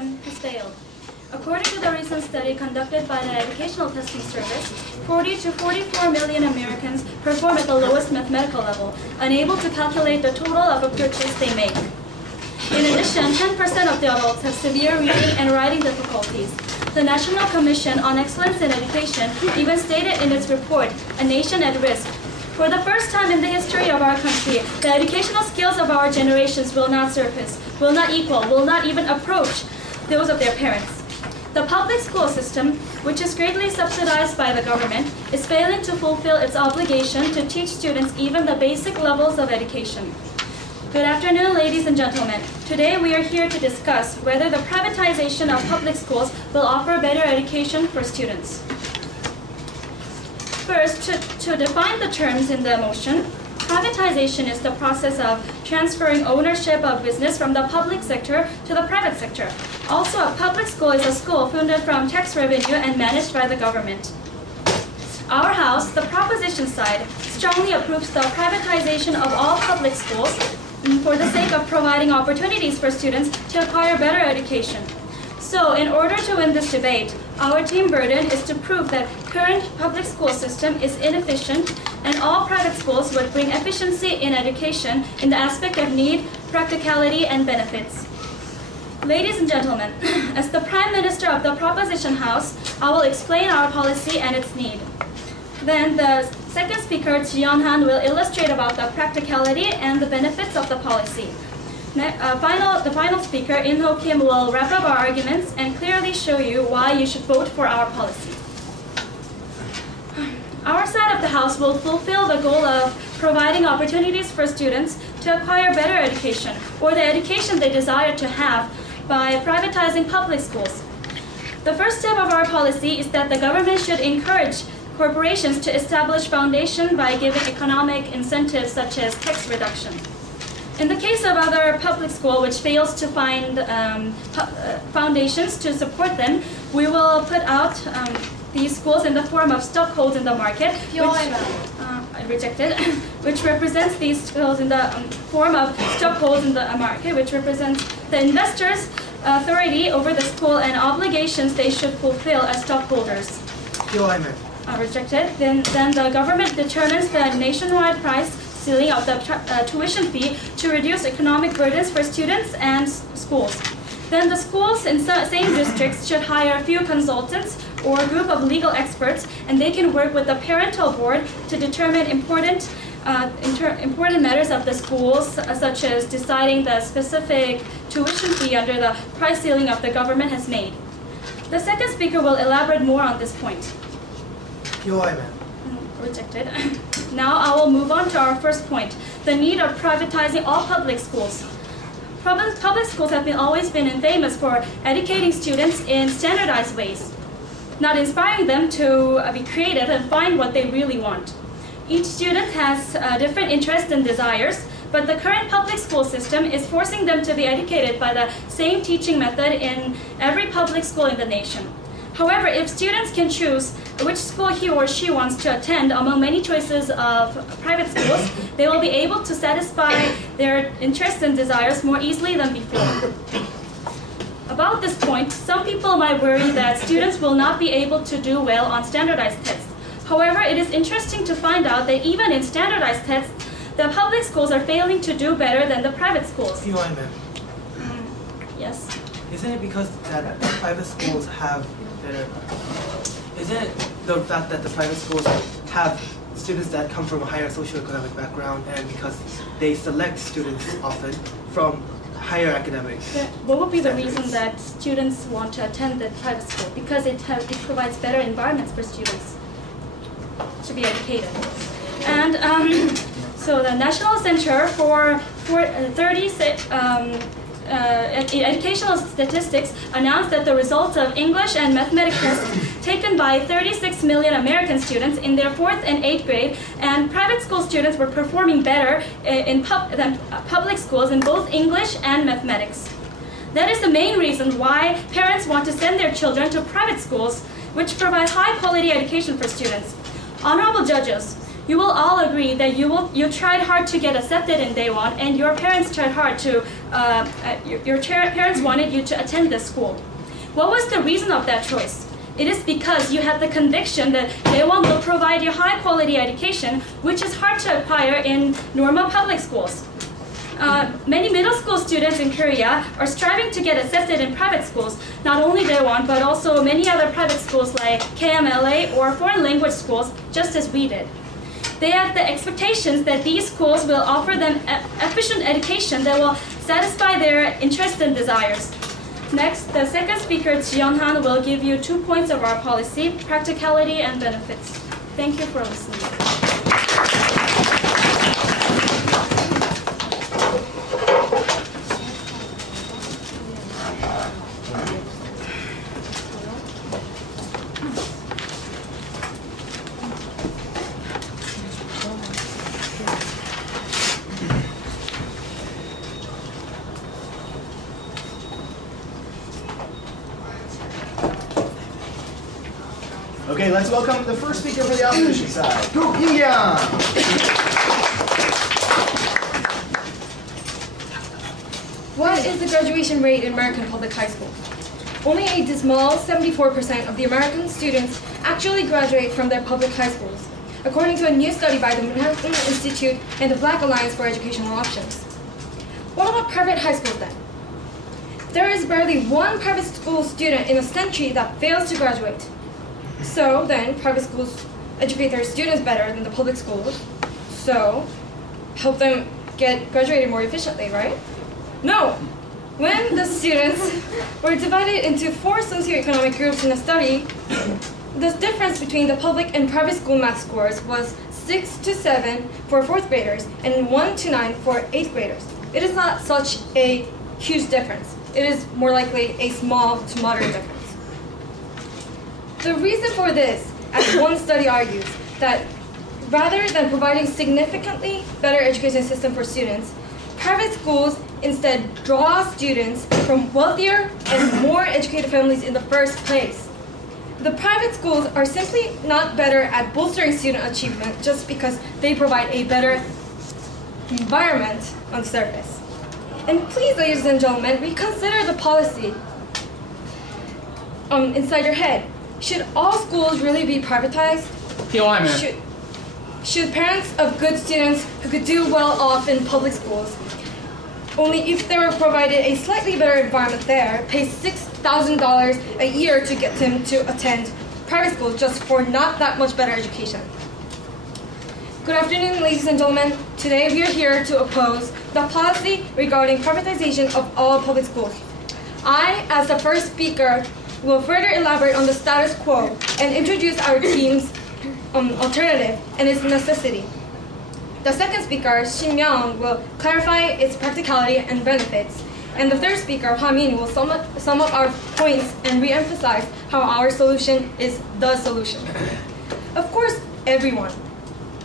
system has failed. According to the recent study conducted by the Educational Testing Service, 40 to 44 million Americans perform at the lowest mathematical level, unable to calculate the total of approaches they make. In addition, 10% of the adults have severe reading and writing difficulties. The National Commission on Excellence in Education even stated in its report, "A Nation at Risk," for the first time in the history of our country, the educational skills of our generations will not surpass, will not equal, will not even approach those of their parents. The public school system, which is greatly subsidized by the government, is failing to fulfill its obligation to teach students even the basic levels of education. Good afternoon, ladies and gentlemen. Today we are here to discuss whether the privatization of public schools will offer better education for students. First, to define the terms in the motion, privatization is the process of transferring ownership of business from the public sector to the private sector. Also, a public school is a school funded from tax revenue and managed by the government. Our House, the proposition side, strongly approves the privatization of all public schools for the sake of providing opportunities for students to acquire better education. So, in order to win this debate, our team burden is to prove that current public school system is inefficient and all private schools would bring efficiency in education in the aspect of need, practicality, and benefits. Ladies and gentlemen, as the Prime Minister of the Proposition House, I will explain our policy and its need. Then the second speaker, Ji-yeon Han, will illustrate about the practicality and the benefits of the policy. The final speaker, In-ho Kim, will wrap up our arguments and clearly show you why you should vote for our policy. Our side of the House will fulfill the goal of providing opportunities for students to acquire better education, or the education they desire to have, by privatizing public schools. The first step of our policy is that the government should encourage corporations to establish foundation by giving economic incentives such as tax reduction. In the case of other public school which fails to find foundations to support them, we will put out these schools in the form of stockholds in the market, which represents these schools in the form of stockholds in the market, which represents the investors' authority over the school and obligations they should fulfill as stockholders. Rejected. Then the government determines the nationwide price ceiling of the tuition fee to reduce economic burdens for students and schools. Then the schools in same districts should hire a few consultants or a group of legal experts, and they can work with the parental board to determine important matters of the schools, such as deciding the specific tuition fee under the price ceiling of the government has made. The second speaker will elaborate more on this point. Rejected. Now I will move on to our first point, the need of privatizing all public schools. Public schools have always been famous for educating students in standardized ways, not inspiring them to be creative and find what they really want. Each student has different interests and desires, but the current public school system is forcing them to be educated by the same teaching method in every public school in the nation. However, if students can choose which school he or she wants to attend among many choices of private schools, they will be able to satisfy their interests and desires more easily than before. About this point, some people might worry that students will not be able to do well on standardized tests. However, it is interesting to find out that even in standardized tests, the public schools are failing to do better than the private schools. Yes? Isn't it because that private schools have better... Isn't it the fact that the private schools have students that come from a higher socioeconomic background, and because they select students often from higher academic What would be the reason that students want to attend the private school? Because it provides better environments for students to be educated. And so the National Center for Educational Statistics announced that the results of English and mathematics tests taken by 36 million American students in their 4th and 8th grade, and private school students were performing better than public schools in both English and mathematics. That is the main reason why parents want to send their children to private schools, which provide high-quality education for students. Honorable judges, You will all agree that you tried hard to get accepted in Daewon, and your parents tried hard to, parents wanted you to attend this school. What was the reason of that choice? It is because you had the conviction that Daewon will provide you high quality education, which is hard to acquire in normal public schools. Many middle school students in Korea are striving to get accepted in private schools, not only Daewon, but also many other private schools like KMLA or foreign language schools, just as we did. They have the expectations that these schools will offer them efficient education that will satisfy their interests and desires. Next, the second speaker, Jiyeon-han, will give you 2 points of our policy, practicality and benefits. Thank you for listening. Okay, let's welcome the first speaker for the opposition side, Yoon-young. What is the graduation rate in American public high schools? Only a dismal 74% of the American students actually graduate from their public high schools, according to a new study by the Manhattan Institute and the Black Alliance for Educational Options. What about private high schools then? There is barely one private school student in a century that fails to graduate. So then, private schools educate their students better than the public schools, so help them get graduated more efficiently, right? No! When the students were divided into 4 socioeconomic groups in a study, the difference between the public and private school math scores was 6 to 7 for 4th graders and 1 to 9 for 8th graders. It is not such a huge difference. It is more likely a small to moderate difference. The reason for this, as one study argues, that rather than providing significantly better education system for students, private schools instead draw students from wealthier and more educated families in the first place. The private schools are simply not better at bolstering student achievement just because they provide a better environment on the surface. And please, ladies and gentlemen, reconsider the policy inside your head. Should all schools really be privatized? Should parents of good students who could do well off in public schools, only if they were provided a slightly better environment there, pay $6,000 a year to get them to attend private school just for not that much better education? Good afternoon, ladies and gentlemen. Today we are here to oppose the policy regarding privatization of all public schools. I, as the first speaker, will further elaborate on the status quo and introduce our team's alternative and its necessity. The second speaker, Shin Myung, will clarify its practicality and benefits. And the third speaker, Ha Min, will sum up our points and re-emphasize how our solution is the solution. Of course, everyone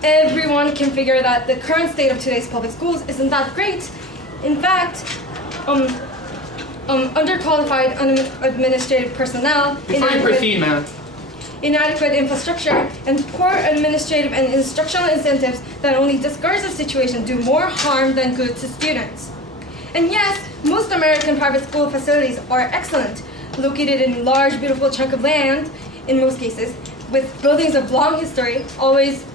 can figure that the current state of today's public schools isn't that great. In fact, underqualified administrative personnel, inadequate infrastructure, and poor administrative and instructional incentives that only discourage the situation do more harm than good to students. And yes, most American private school facilities are excellent, located in large, beautiful chunk of land, in most cases, with buildings of long history, always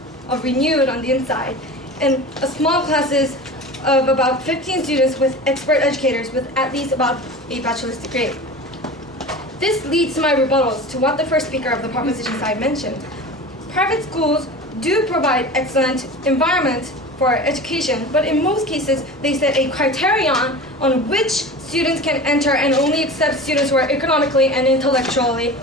renewed on the inside, and small classes of about 15 students with expert educators with at least about a bachelor's degree. This leads to my rebuttals to what the first speaker of the proposition side mentioned. Private schools do provide excellent environment for education, but in most cases they set a criterion on which students can enter and only accept students who are economically and intellectually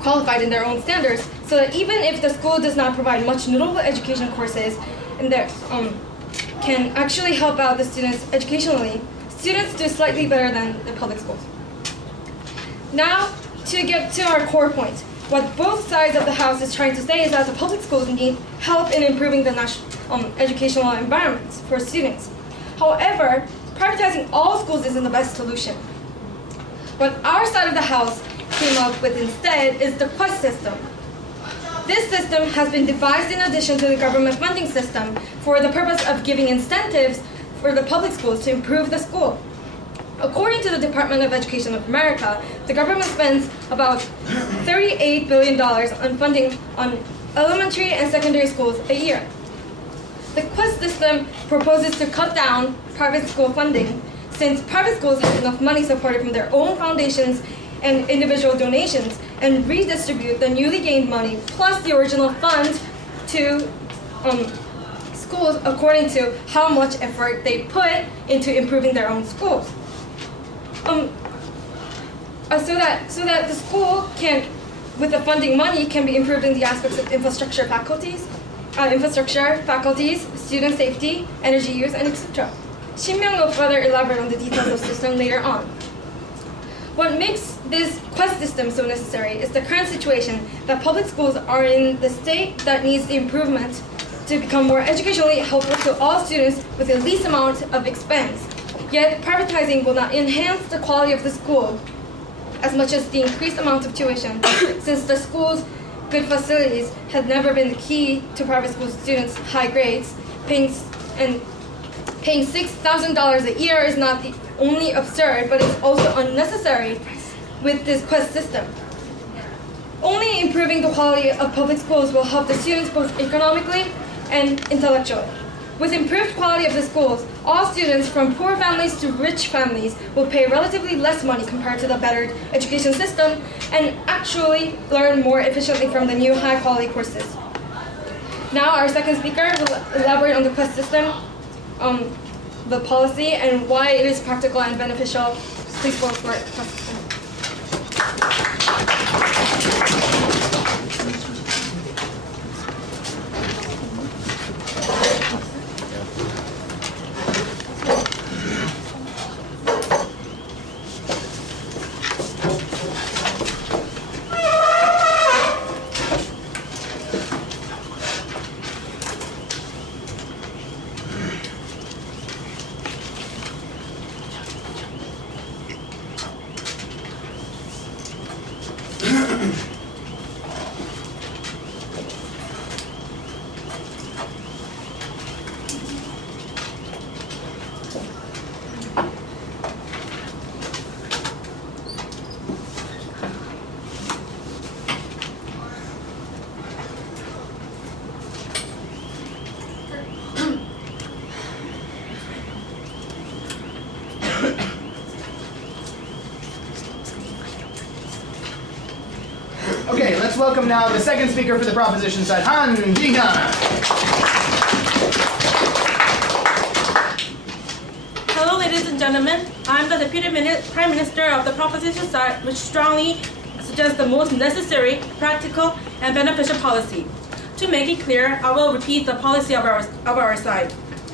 qualified in their own standards, so that even if the school does not provide much notable education courses and there can actually help out the students educationally, students do slightly better than the public schools. Now, to get to our core point, what both sides of the house is trying to say is that the public schools need help in improving the educational environments for students. However, privatizing all schools isn't the best solution. What our side of the house came up with instead is the quest system. This system has been devised in addition to the government funding system for the purpose of giving incentives for the public schools to improve the school. According to the Department of Education of America, the government spends about $38 billion on funding on elementary and secondary schools a year. The Quest system proposes to cut down private school funding, since private schools have enough money supported from their own foundations and individual donations, and redistribute the newly gained money plus the original fund to schools according to how much effort they put into improving their own schools. So that the school can, with the funding money, can be improved in the aspects of infrastructure, faculties, student safety, energy use, and etc. Shin-myung will further elaborate on the details of the system later on. What makes this Quest system so necessary is the current situation that public schools are in the state that needs the improvement to become more educationally helpful to all students with the least amount of expense. Yet privatizing will not enhance the quality of the school as much as the increased amount of tuition, since the school's good facilities have never been the key to private school students' high grades. Paying $6,000 a year is not the only absurd, but it's also unnecessary with this Quest system. Only improving the quality of public schools will help the students both economically and intellectually. With improved quality of the schools, all students from poor families to rich families will pay relatively less money compared to the bettered education system and actually learn more efficiently from the new high-quality courses. Now our second speaker will elaborate on the Quest system, the policy, and why it is practical and beneficial. Please vote for it. Quest system. Okay, let's welcome now the second speaker for the proposition side, Han Ji-hyun. Hello, ladies and gentlemen. I'm the Deputy Prime Minister of the proposition side, which strongly suggests the most necessary, practical, and beneficial policy. To make it clear, I will repeat the policy of our side.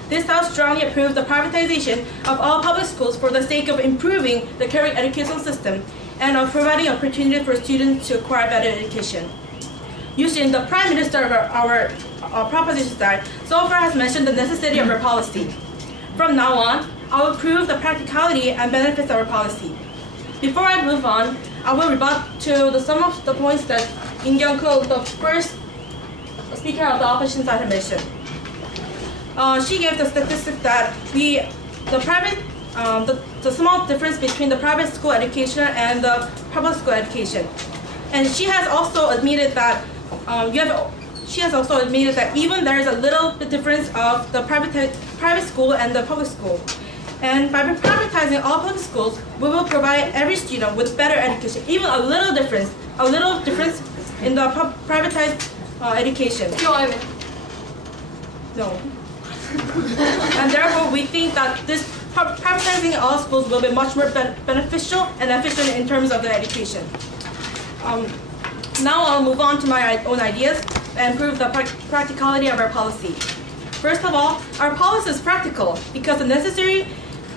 This House strongly approves the privatization of all public schools for the sake of improving the current education system and of providing opportunity for students to acquire better education. Usually, the Prime Minister of our proposition side so far has mentioned the necessity of our policy. From now on, I will prove the practicality and benefits of our policy. Before I move on, I will rebut to some of the points that In Kyung-ko, the first speaker of the opposition side, had mentioned. She gave the statistic that the small difference between the private school education and the public school education, and she has also admitted that even there is a little bit difference of the private school and the public school, and by privatizing all public schools, we will provide every student with better education. Even a little difference in the privatized education. No. And therefore, we think that this privatizing all schools will be much more beneficial and efficient in terms of the education. Now I'll move on to my own ideas and prove the practicality of our policy. First of all, our policy is practical because the necessary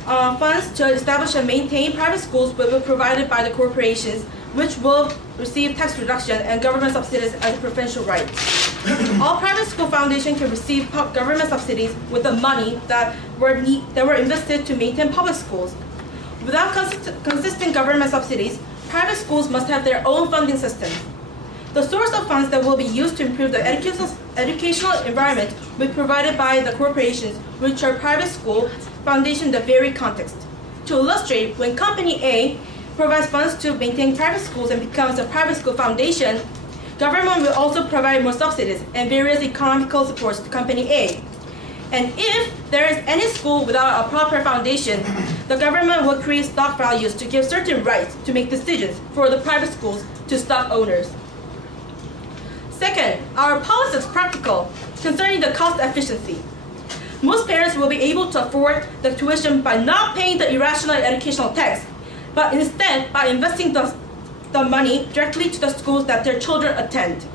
funds to establish and maintain private schools will be provided by the corporations, which will receive tax reduction and government subsidies as a preferential right. All private school foundations can receive government subsidies with the money that were invested to maintain public schools. Without consistent government subsidies, private schools must have their own funding system. The source of funds that will be used to improve the educational environment will be provided by the corporations, which are private school foundations in the very context. To illustrate, when Company A provides funds to maintain private schools and becomes a private school foundation, government will also provide more subsidies and various economical supports to Company A. And if there is any school without a proper foundation, the government will create stock values to give certain rights to make decisions for the private schools to stock owners. Second, our policy is practical concerning the cost efficiency. Most parents will be able to afford the tuition by not paying the irrational educational tax, but instead by investing the money directly to the schools that their children attend.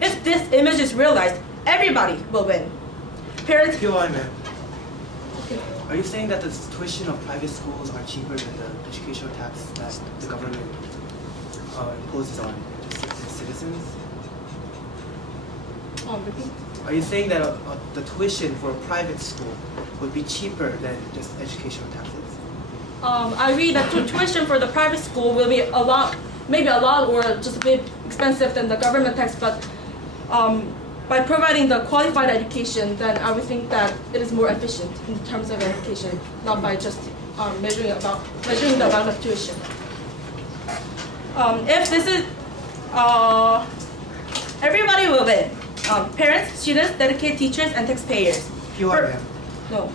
If this image is realized, everybody will win. Parents. Are you saying that the tuition of private schools are cheaper than the educational tax that the government imposes on citizens? Repeat. Are you saying that the tuition for a private school would be cheaper than just educational taxes? I read that tuition for the private school will be a lot, maybe a lot or just a bit expensive than the government tax, but by providing the qualified education, then I would think that it is more efficient in terms of education, not by just measuring the amount of tuition. If this is, everybody will win. Parents, students, dedicated teachers, and taxpayers. No.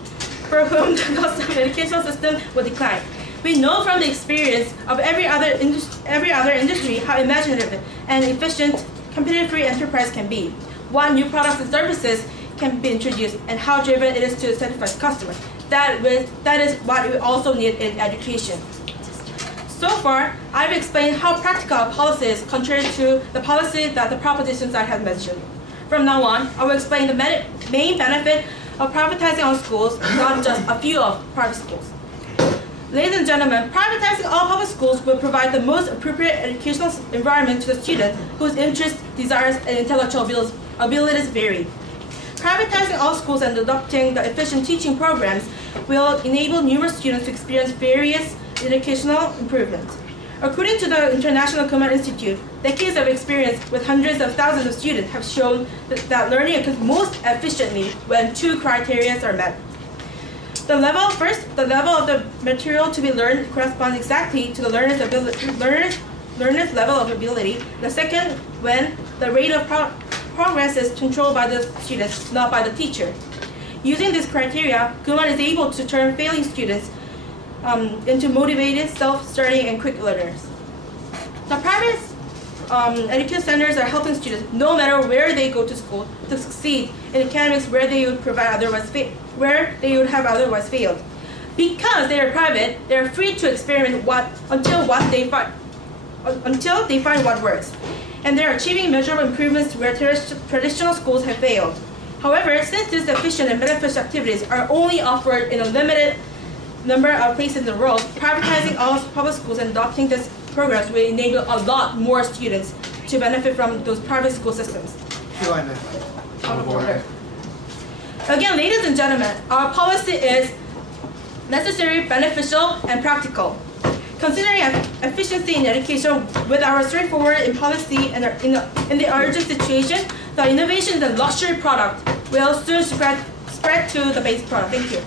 For whom the cost of educational system will decline. We know from the experience of every other industry how imaginative and efficient computer-free enterprise can be. What new products and services can be introduced, and how driven it is to satisfy customers. That is what we also need in education. So far, I've explained how practical our policy is contrary to the policy that the proposition side has mentioned. From now on, I will explain the main benefit of privatizing all schools, not just a few of private schools. Ladies and gentlemen, privatizing all public schools will provide the most appropriate educational environment to the student whose interests, desires, and intellectual abilities vary. Privatizing all schools and adopting the efficient teaching programs will enable numerous students to experience various educational improvements. According to the International Kumar Institute, decades of experience with hundreds of thousands of students have shown that learning occurs most efficiently when two criteria are met. The level of the material to be learned corresponds exactly to the learner's level of ability. The second, when the rate of progress is controlled by the students, not by the teacher. Using this criteria, Kumar is able to turn failing students into motivated, self-starting, and quick learners. The private education centers are helping students, no matter where they go to school, to succeed in academics where they would have otherwise failed. Because they are private, they are free to experiment until they find what works, and they are achieving measurable improvements where traditional schools have failed. However, since these efficient and beneficial activities are only offered in a limited number of places in the world, privatizing all public schools and adopting these programs will enable a lot more students to benefit from those private school systems. Again, ladies and gentlemen, our policy is necessary, beneficial, and practical. Considering efficiency in education with our straightforward in policy and in the urgent situation, the innovation in the luxury product will soon spread to the basic product. Thank you.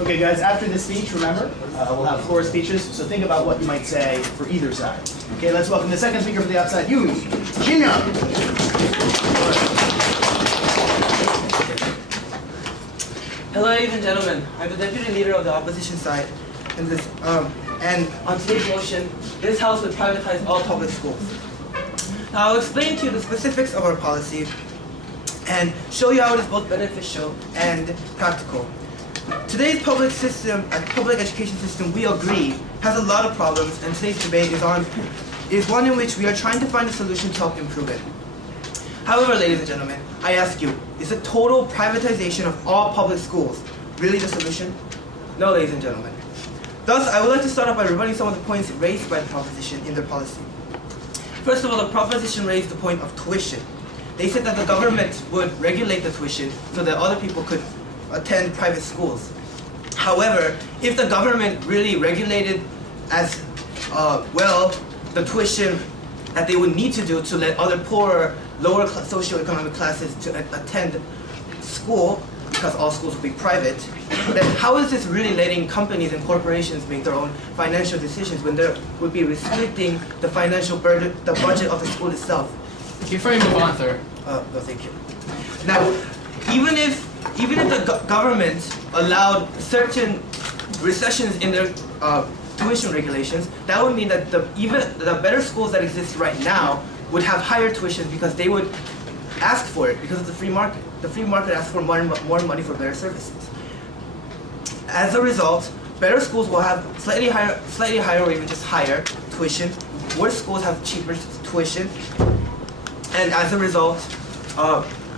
Okay, guys, after this speech, remember, we'll have floor speeches, so think about what you might say for either side. Okay, let's welcome the second speaker from the outside, Jin Young. Hello, ladies and gentlemen. I'm the deputy leader of the opposition side, and on today's motion, this House would privatize all public schools. Now, I'll explain to you the specifics of our policy. and show you how it is both beneficial and practical. Today's public education system, we agree, has a lot of problems, and today's debate is one in which we are trying to find a solution to help improve it. However, ladies and gentlemen, I ask you, is a total privatization of all public schools really the solution? No, ladies and gentlemen. Thus, I would like to start off by rebutting some of the points raised by the proposition in their policy. First of all, the proposition raised the point of tuition. They said that the government would regulate the tuition so that other people could attend private schools. However, if the government really regulated as well the tuition that they would need to do to let other poorer, lower socioeconomic classes to attend school, because all schools will be private, then how is this really letting companies and corporations make their own financial decisions when they would be restricting the financial burden, the budget of the school itself? Before you move on, sir. No, thank you. Now, even if the government allowed certain recessions in their tuition regulations, that would mean that even the better schools that exist right now would have higher tuitions because they would ask for it because of the free market. The free market asks for more money for better services. As a result, better schools will have slightly higher or even just higher tuition. Worse schools have cheaper tuition. And as a result,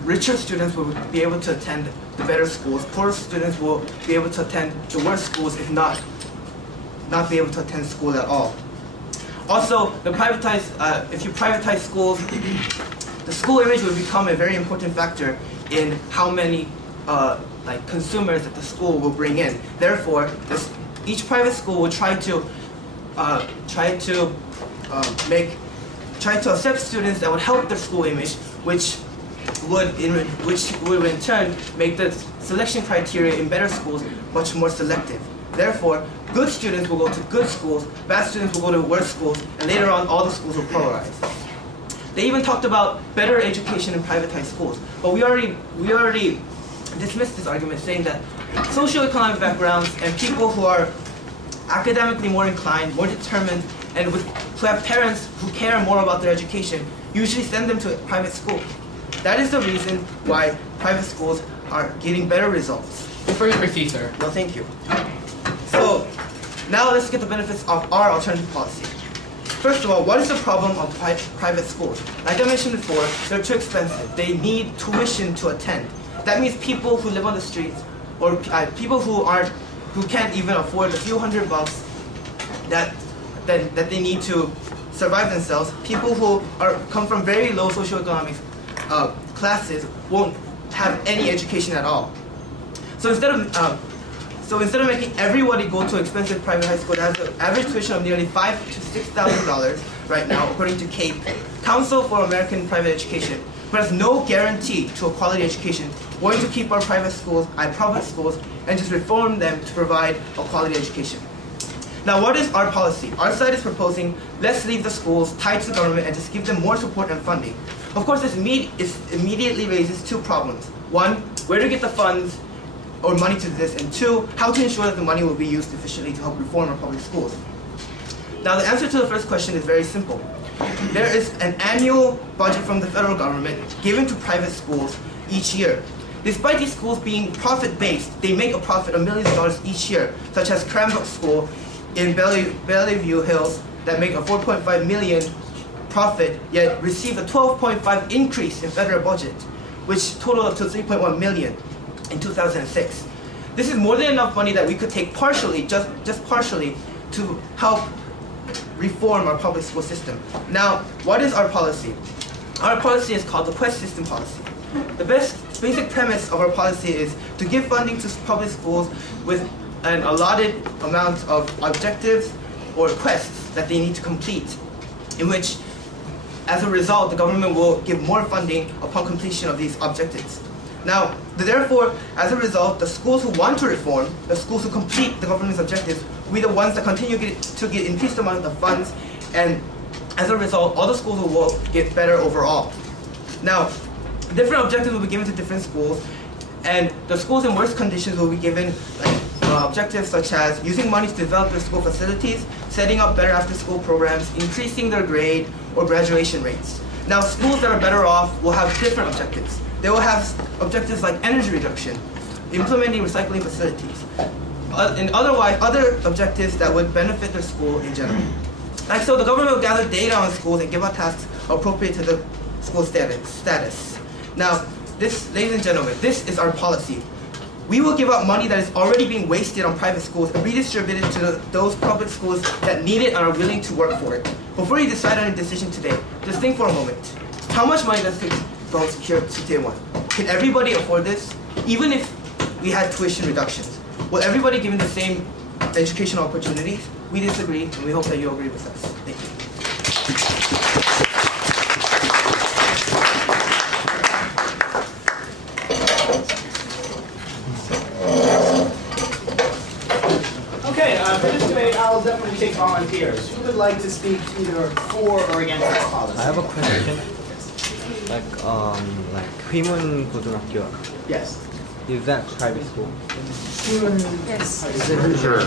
richer students will be able to attend the better schools. Poorer students will be able to attend the worst schools, if not be able to attend school at all. Also, if you privatize schools, the school image will become a very important factor in how many consumers that the school will bring in. Therefore, each private school will try to accept students that would help their school image, which would in turn make the selection criteria in better schools much more selective. Therefore, good students will go to good schools, bad students will go to worse schools, and later on all the schools will polarize. They even talked about better education in privatized schools, but we already dismissed this argument, saying that socioeconomic backgrounds and people who are academically more inclined, more determined, and who have parents who care more about their education usually send them to a private school. That is the reason why private schools are getting better results. Before you proceed, sir. No, thank you. So, now let's get the benefits of our alternative policy. First of all, what is the problem of private schools? Like I mentioned before, they're too expensive. They need tuition to attend. That means people who live on the streets, or people who can't even afford a few $100 that they need to survive themselves, people who come from very low socioeconomic classes won't have any education at all. So instead of making everybody go to expensive private high school that has an average tuition of nearly $5,000 to $6,000 right now, according to CAPE, Council for American Private Education, but has no guarantee to a quality education, we're going to keep our private schools, public schools, and just reform them to provide a quality education. Now, what is our policy? Our side is proposing, let's leave the schools tied to the government and just give them more support and funding. Of course, this immediately raises two problems. One, where to get the funds or money to this, and two, how to ensure that the money will be used efficiently to help reform our public schools. Now, the answer to the first question is very simple. There is an annual budget from the federal government given to private schools each year. Despite these schools being profit-based, they make a profit of millions of dollars each year, such as Cranbrook School in Bellevue Hills that make a $4.5 million profit, yet receive a 12.5 increase in federal budget, which totaled up to $3.1 million in 2006. This is more than enough money that we could take partially, just partially, to help reform our public school system. Now, what is our policy? Our policy is called the Quest System Policy. The basic premise of our policy is to give funding to public schools with an allotted amount of objectives or quests that they need to complete, in which, as a result, the government will give more funding upon completion of these objectives. Now, therefore, as a result, the schools who want to reform, the schools who complete the government's objectives, will be the ones that continue to get increased amount of funds, and as a result, all the schools will get better overall. Now, different objectives will be given to different schools, and the schools in worse conditions will be given objectives such as using money to develop their school facilities, setting up better after-school programs, increasing their grade or graduation rates. Now, schools that are better off will have different objectives. They will have objectives like energy reduction, implementing recycling facilities, and other objectives that would benefit their school in general. Like so, the government will gather data on schools and give out tasks appropriate to the school status. Now, this, ladies and gentlemen, this is our policy. We will give out money that is already being wasted on private schools and redistribute it to those public schools that need it and are willing to work for it. Before you decide on a decision today, just think for a moment. How much money does it go here to Daewon? Can everybody afford this? Even if we had tuition reductions, will everybody given the same educational opportunities? We disagree, and we hope that you agree with us. Thank you. Okay, for this debate, I'll definitely take volunteers. Who would like to speak either for or against this policy? I have a question. Like Huimun 고등학교. Yes. Is that private school? Yes. Is it sure?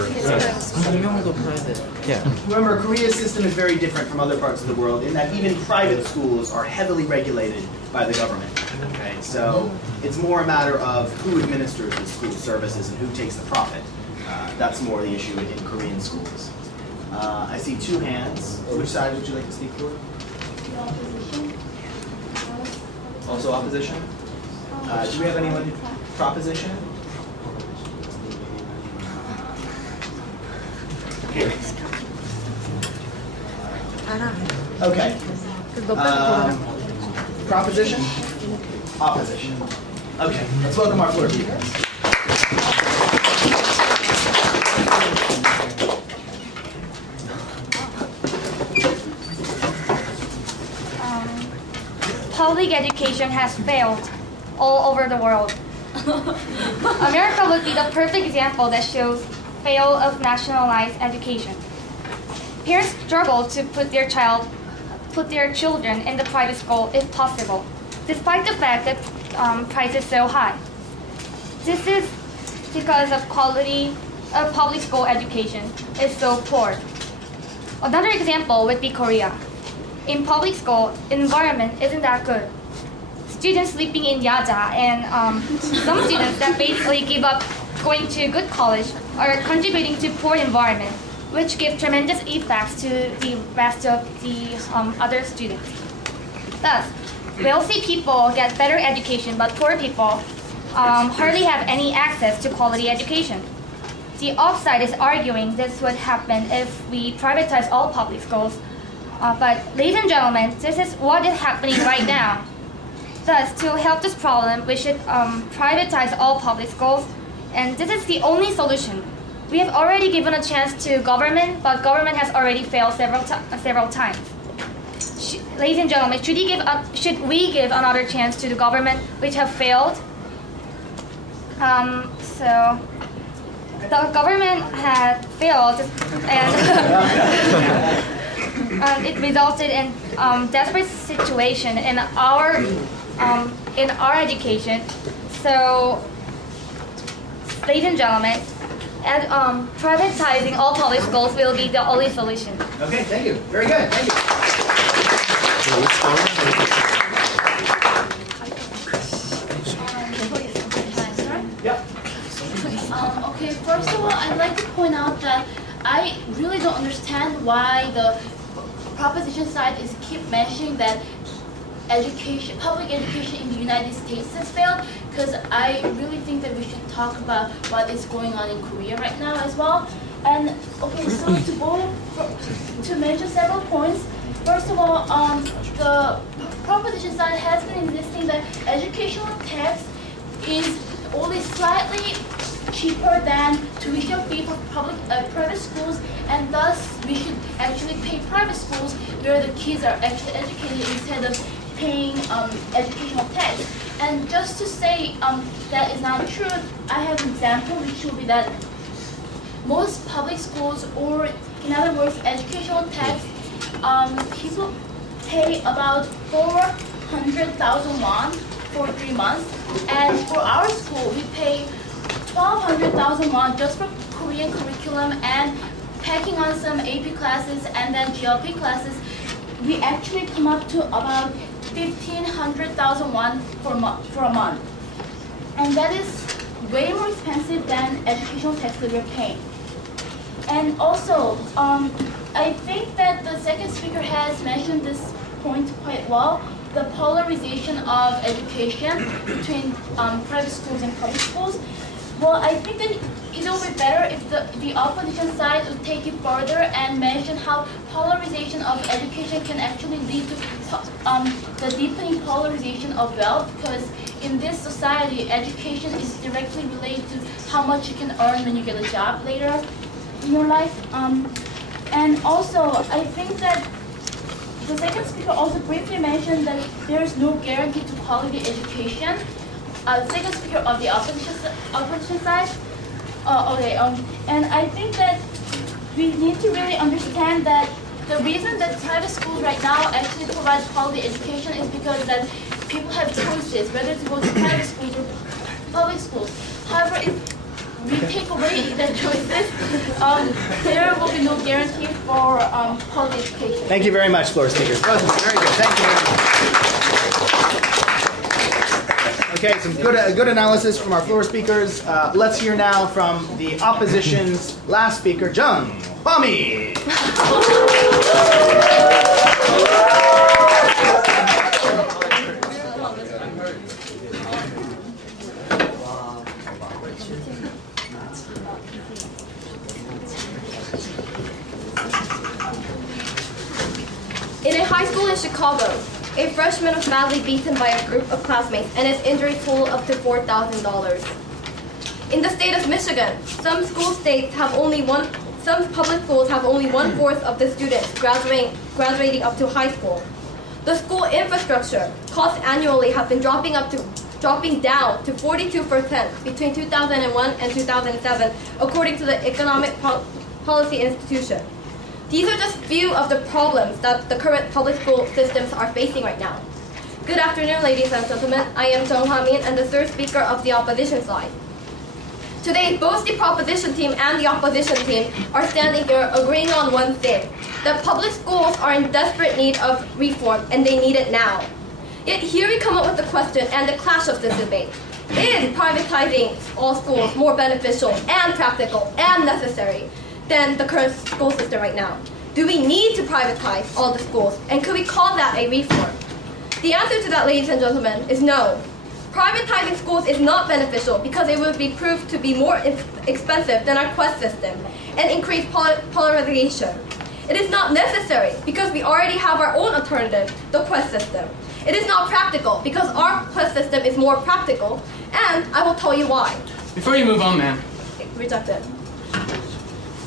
Yeah. Remember, Korea's system is very different from other parts of the world in that even private schools are heavily regulated by the government. Okay, so it's more a matter of who administers the school services and who takes the profit. That's more the issue in Korean schools. I see two hands. Which side would you like to speak for? Also opposition? Do we have anyone proposition? Here. Okay. Proposition? Opposition. Okay, let's welcome our floor speakers. Public education has failed all over the world. America would be the perfect example that shows fail of nationalized education. Parents struggle to put their children in the private school if possible, despite the fact that price is so high. This is because of quality of public school education is so poor. Another example would be Korea. In public school, environment isn't that good. Students sleeping in yaja and some students that basically give up going to good college are contributing to poor environment, which give tremendous effects to the rest of the other students. Thus, wealthy people get better education, but poor people hardly have any access to quality education. The offside is arguing this would happen if we privatize all public schools. But ladies and gentlemen, this is what is happening right now. Thus, to help this problem, we should privatize all public schools, and this is the only solution. We have already given a chance to government, but government has already failed several times. Ladies and gentlemen, should we give another chance to the government which have failed? So the government had failed, and it resulted in desperate situation in our education. So, ladies and gentlemen, privatizing all public schools will be the only solution. Okay, thank you. Very good. Thank you. Yep. Okay, first of all, I'd like to point out that I really don't understand why the proposition side is keep mentioning that public education in the United States has failed, because I really think that we should talk about what is going on in Korea right now as well. And okay, so to mention several points. First of all, the proposition side has been insisting that educational tax is only slightly cheaper than tuition fee for private schools, and thus we should actually pay private schools where the kids are actually educated instead of paying educational tax. And just to say that is not true, I have an example which will be that most public schools, or in other words, educational tax, people pay about 400,000 won for 3 months, and for our school we pay 1,200,000 won just for Korean curriculum and packing on some AP classes and then GLP classes. We actually come up to about 1,500,000 won for a month. And that is way more expensive than educational tax that we're paying. And also, I think that the second speaker has mentioned this point quite well, the polarization of education between private schools and public schools. Well, I think that it would be better if the opposition side would take it further and mention how polarization of education can actually lead to the deepening polarization of wealth, because in this society, education is directly related to how much you can earn when you get a job later in your life. And also, I think that the second speaker also briefly mentioned that there is no guarantee to quality education. The second speaker of the opposition side. And I think that we need to really understand that the reason that private schools right now actually provide quality education is because that people have choices whether to go to private schools or public schools. However, if we take away that choices, there will be no guarantee for quality education. Thank you very much, floor speakers. Both of you, very good. Thank you very much. Okay, some good analysis from our floor speakers. Let's hear now from the opposition's last speaker, Jung Hwami. In a high school in Chicago, a freshman was badly beaten by a group of classmates and his injuries totaled up to $4,000. In the state of Michigan, some public schools have only 1/4 of the students graduating up to high school. The school infrastructure costs annually have been dropping down to 42% between 2001 and 2007, according to the Economic Policy Institution. These are just few of the problems that the current public school systems are facing right now. Good afternoon, ladies and gentlemen. I am Jung Hwa-min and the third speaker of the opposition side. Today, both the proposition team and the opposition team are standing here agreeing on one thing, that public schools are in desperate need of reform and they need it now. Yet here we come up with the question and the clash of this debate. Is privatizing all schools more beneficial and practical and necessary than the current school system right now? Do we need to privatize all the schools, and could we call that a reform? The answer to that, ladies and gentlemen, is no. Privatizing schools is not beneficial because it would be proved to be more expensive than our quest system and increase polarization. It is not necessary because we already have our own alternative, the quest system. It is not practical because our quest system is more practical, and I will tell you why. Before you move on, ma'am. Rejected.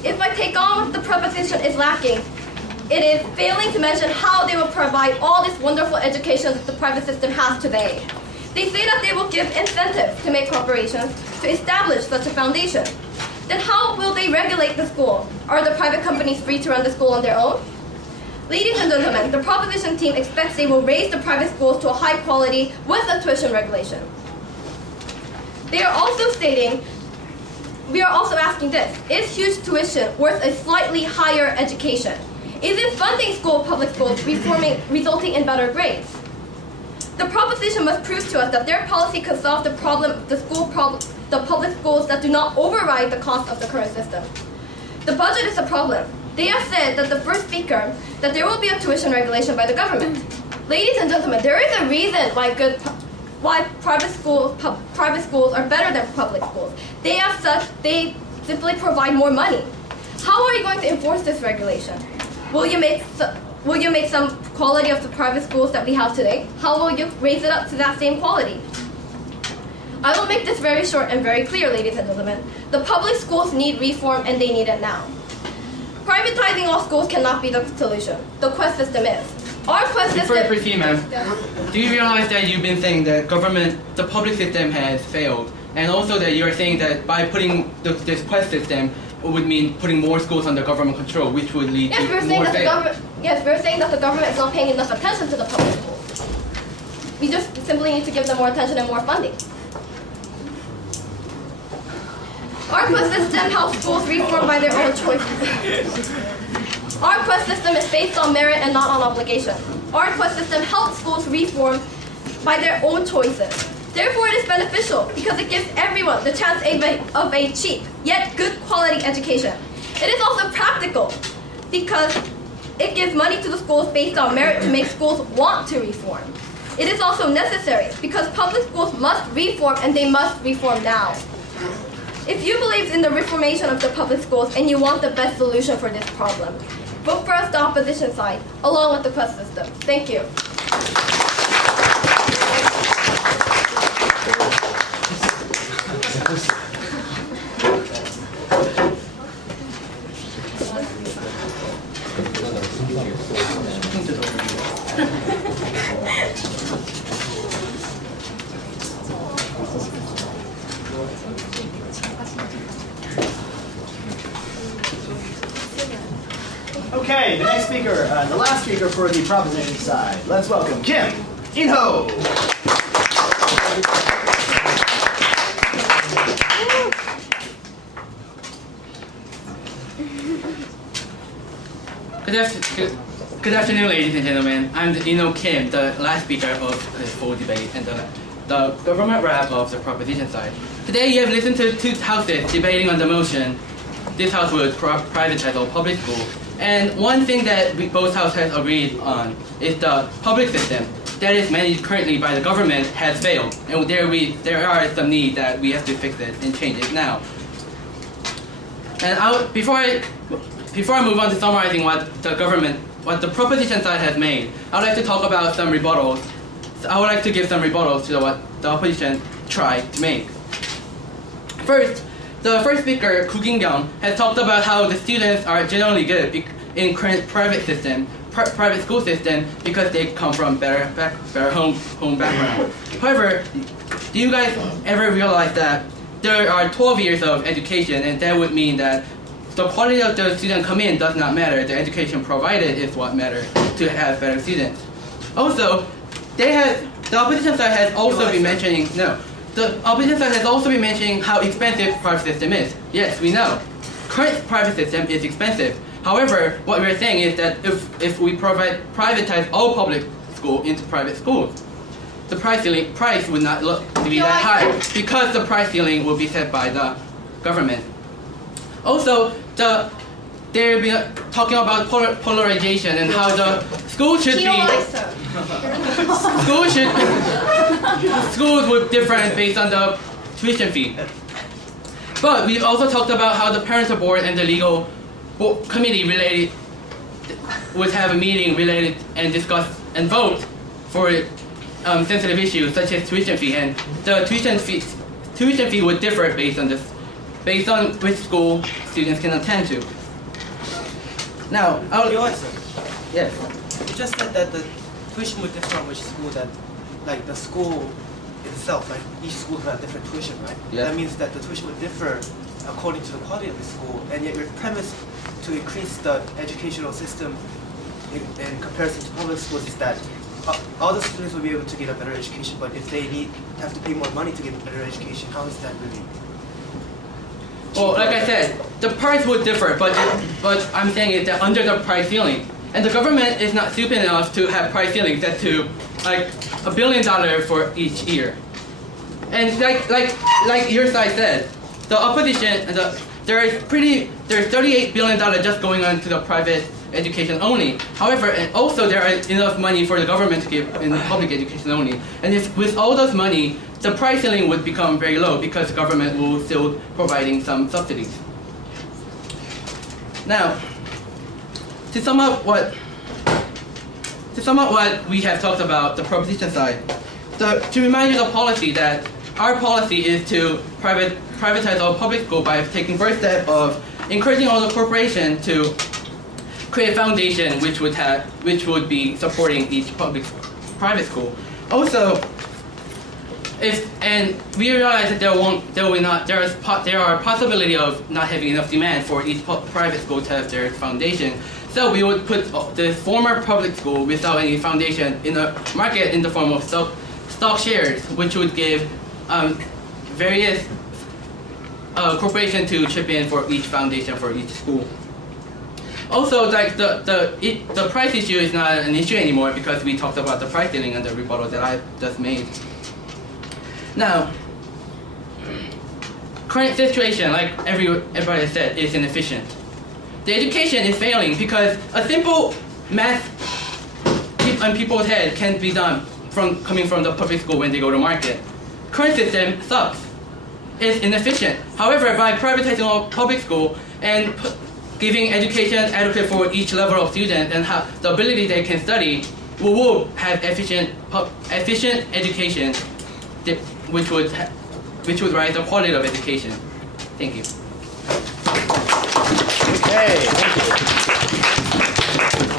If I take on what the proposition is lacking, it is failing to mention how they will provide all this wonderful education that the private system has today. They say that they will give incentives to make corporations to establish such a foundation. Then how will they regulate the school? Are the private companies free to run the school on their own? Ladies and gentlemen, the proposition team expects they will raise the private schools to a high quality with a tuition regulation. They are also stating, we are also asking this, is huge tuition worth a slightly higher education? Is it funding public schools resulting in better grades? The proposition must prove to us that their policy could solve the problem of the public schools that do not override the cost of the current system. The budget is a problem. They have said that the first speaker that there will be a tuition regulation by the government. Ladies and gentlemen, there is a reason why private schools are better than public schools. They simply provide more money. How are you going to enforce this regulation? Will you make some quality of the private schools that we have today? How will you raise it up to that same quality? I will make this very short and very clear, ladies and gentlemen. The public schools need reform and they need it now. Privatizing all schools cannot be the solution. The quest system is. Our quest system... Before you proceed, ma'am, do you realize that you've been saying that the public system has failed? And also that you're saying that by putting this quest system would mean putting more schools under government control, which would lead to more failure. Yes, we're saying that the government is not paying enough attention to the public schools. We just simply need to give them more attention and more funding. Our quest system helps schools reform by their own choices. Our quest system is based on merit and not on obligation. Our quest system helps schools reform by their own choices. Therefore, it is beneficial because it gives everyone the chance of a cheap, yet good quality education. It is also practical because it gives money to the schools based on merit to make schools want to reform. It is also necessary because public schools must reform and they must reform now. If you believe in the reformation of the public schools and you want the best solution for this problem, vote for us, the opposition side, along with the quest system. Thank you. Okay, the next speaker, the last speaker for the proposition side. Let's welcome Kim In-ho. Good afternoon, ladies and gentlemen. I'm Kim, the last speaker of this full debate and the government rep of the proposition side. Today you have listened to two houses debating on the motion, this house would privatize all public schools. And one thing that both houses have agreed on is the public system that is managed currently by the government has failed. And there are some needs that we have to fix it and change it now. And before I move on to summarizing what the proposition side has made, I would like to talk about some rebuttals. I would like to give some rebuttals to what the opposition tried to make. First, the first speaker, Koo Kim-kyung, has talked about how the students are generally good in current private school system because they come from better home background. However, do you guys ever realize that there are 12 years of education, and that would mean that the quality of the student come in does not matter. The education provided is what matters to have better students. Also, the opposition side has also been mentioning how expensive private system is. Yes, we know. Current private system is expensive. However, what we're saying is that if we privatize all public school into private schools, the price would not look to be that high because the price ceiling will be set by the government. Also, they've been talking about polarization and how the school should be. Schools would differ based on the tuition fee. But we also talked about how the parental board and the legal committee would have a meeting related and discuss and vote for sensitive issues such as tuition fee, and the tuition fee would differ based on which school students can attend to. Now, yes. You just said that the tuition would differ on which school the school itself, like each school has a different tuition, right? Yeah. That means that the tuition would differ according to the quality of the school, and yet your premise to increase the educational system in comparison to public schools is that all the students will be able to get a better education, but if they have to pay more money to get a better education, how is that really? Well, like I said, the price would differ, but I'm saying is that under the price ceiling, and the government is not stupid enough to have price ceiling set to like $1 billion for each year. And like your side said, the opposition, there's $38 billion just going on to the private education only. However, and also there is enough money for the government to give in the public education only. And if with all those money, the price ceiling would become very low because the government will still providing some subsidies. Now, to sum up what we have talked about, the proposition side, to remind you the policy that our policy is to privatize all public school by taking first step of encouraging all the corporation to create a foundation which would be supporting each private school. Also, and we realize that there are possibility of not having enough demand for each private school to have their foundation. So we would put the former public school without any foundation in the market in the form of stock shares, which would give various corporations to chip in for each foundation for each school. Also, like the price issue is not an issue anymore because we talked about the price ceiling and the rebuttal that I just made. Now, current situation, like everybody said, is inefficient. The education is failing because a simple math on people's head can't be done coming from the public school when they go to market. Current system sucks. It's inefficient. However, by privatizing all public school and giving education adequate for each level of student and the ability they can study, we will have efficient education, which would rise the quality of education. Thank you. Okay, thank you.